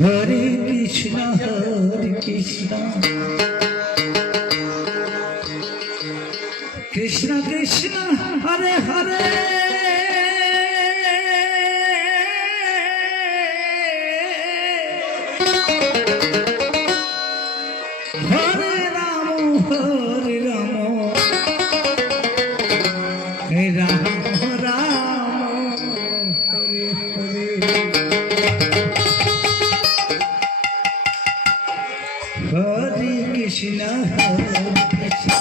Hare Krishna, Krishna Krishna, Hare Hare, Hare Ramo, Hare Ramo, Hare Ramo, Ramo, Hare Hare. Hare Krishna, Hare Krishna,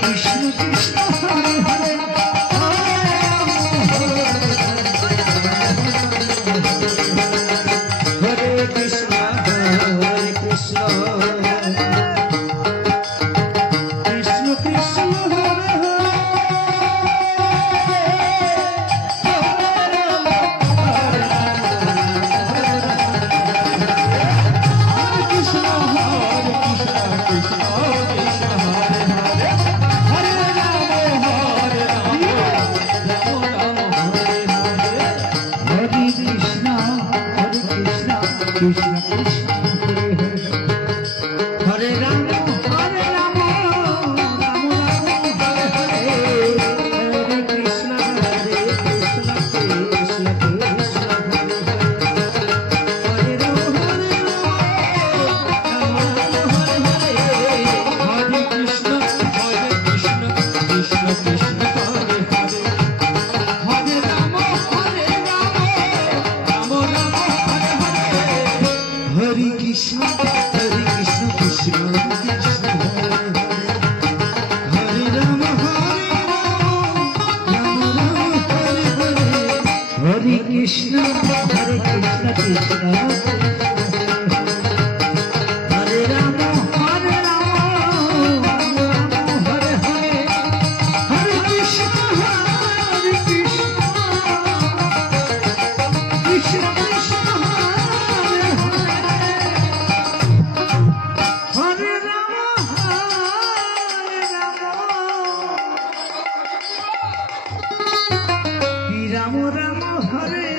Krishna Krishna, Hare Hare, Hare Rama, Hare Krishna, Hare Krishna, Krishna Krishna, Hare Hare, Krishna Krishna, Hare Rama, Hare Rama, Rama Rama, Hare Hare, Hare Krishna, Krishna Krishna, Hare Hare, Hare Rama, Rama Rama, Hare Hare, Hare Krishna, Krishna Krishna, Hare Hare, Hare Rama, Rama Rama, Hare Hare. Hare Krishna, Krishna Krishna, Hare Rama, Rama Rama, Hare Hare, Hare Krishna, Krishna, Hare Rama, Rama Rama, Hare Hare, Hare Krishna, Krishna Krishna, Hare Rama, Rama, Hare